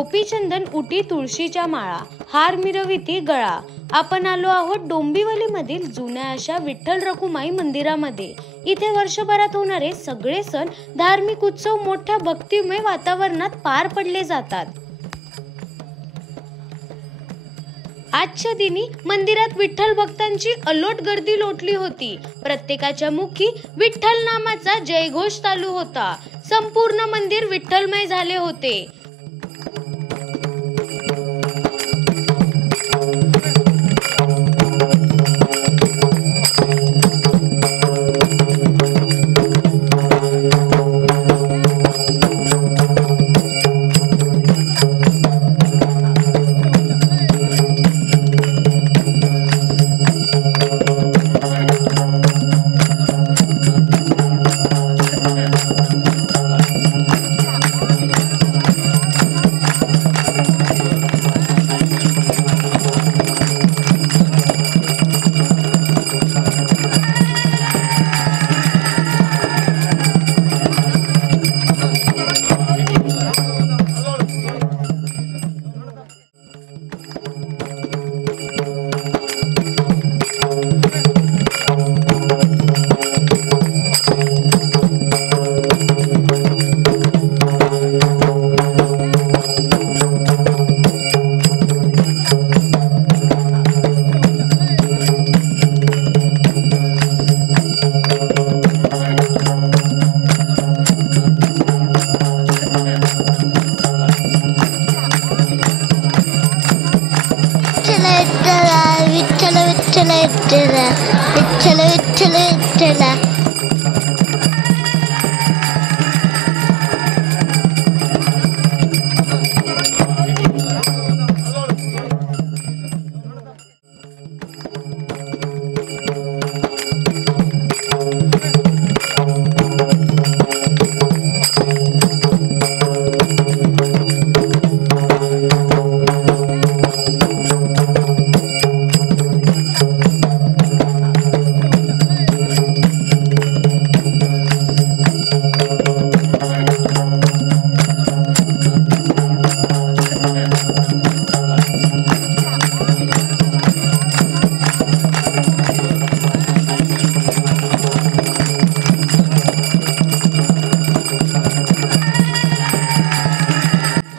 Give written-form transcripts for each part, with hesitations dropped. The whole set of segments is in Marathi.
गोपीचंदन उटी तुळशीच्या माळा, हार मिरविती गळा। आपण आलो आहोत डोंबिवलीमधील जुन्या अशा विठ्ठल रखुमाई मंदिरामध्ये। इथे वर्षभरात होणारे सगळे सण, धार्मिक उत्सव मोठ्या भक्तिमय वातावरणात पार पडले जातात। आजच्या दिनी मंदिरात विठ्ठल भक्तांची अलोट गर्दी लोटली होती। प्रत्येकाच्या मुखी विठ्ठल नामाचा जयघोष चालू होता। संपूर्ण मंदिर विठ्ठलमय झाले होते।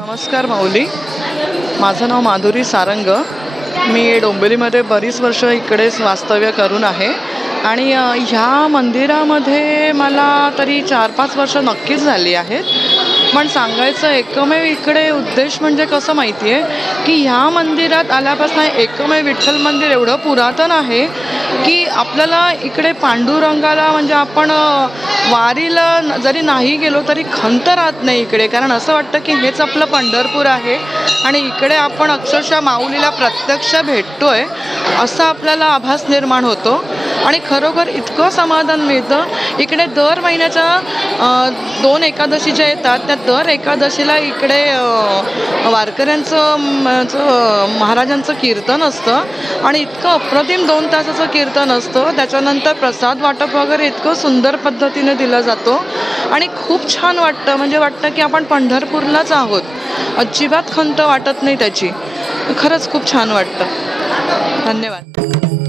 नमस्कार माऊली, माझं नाव माधुरी सारंग। मी डोंबिवलीमध्ये बरीच वर्ष इकडेच वास्तव्य करून आहे आणि ह्या मंदिरामध्ये मला तरी 4-5 वर्ष नक्कीच झाली आहेत। पण सांगायचं एकमेव इकडे उद्देश म्हणजे कसं माहिती आहे की ह्या मंदिरात आल्यापासून एकमेव विठ्ठल मंदिर एवढं पुरातन आहे की आपल्याला इकडे पांडुरंगाला म्हणजे आपण वारीला जरी नाही गेलो तरी खंत राहत नाही इकडे, कारण असं वाटतं की हेच आपलं पंढरपूर आहे आणि इकडे आपण अक्षरशः माऊलीला प्रत्यक्ष भेटतोय असा आपल्याला आभास निर्माण होतो आणि खरोखर इतकं समाधान मिळतं। इकडे दर महिन्याच्या 2 एकादशी ज्या येतात त्या दर एकादशीला इकडे वारकऱ्यांचं महाराजांचं कीर्तन असतं आणि इतकं अप्रतिम 2 तासाचं कीर्तन असतं। त्याच्यानंतर प्रसाद वाटप वगैरे इतकं सुंदर पद्धतीने दिला जातो आणि खूप छान वाटतं, म्हणजे वाटतं की आपण पंढरपूरलाच आहोत। अजिबात खंत वाटत नाही त्याची, खरंच खूप छान वाटतं। धन्यवाद।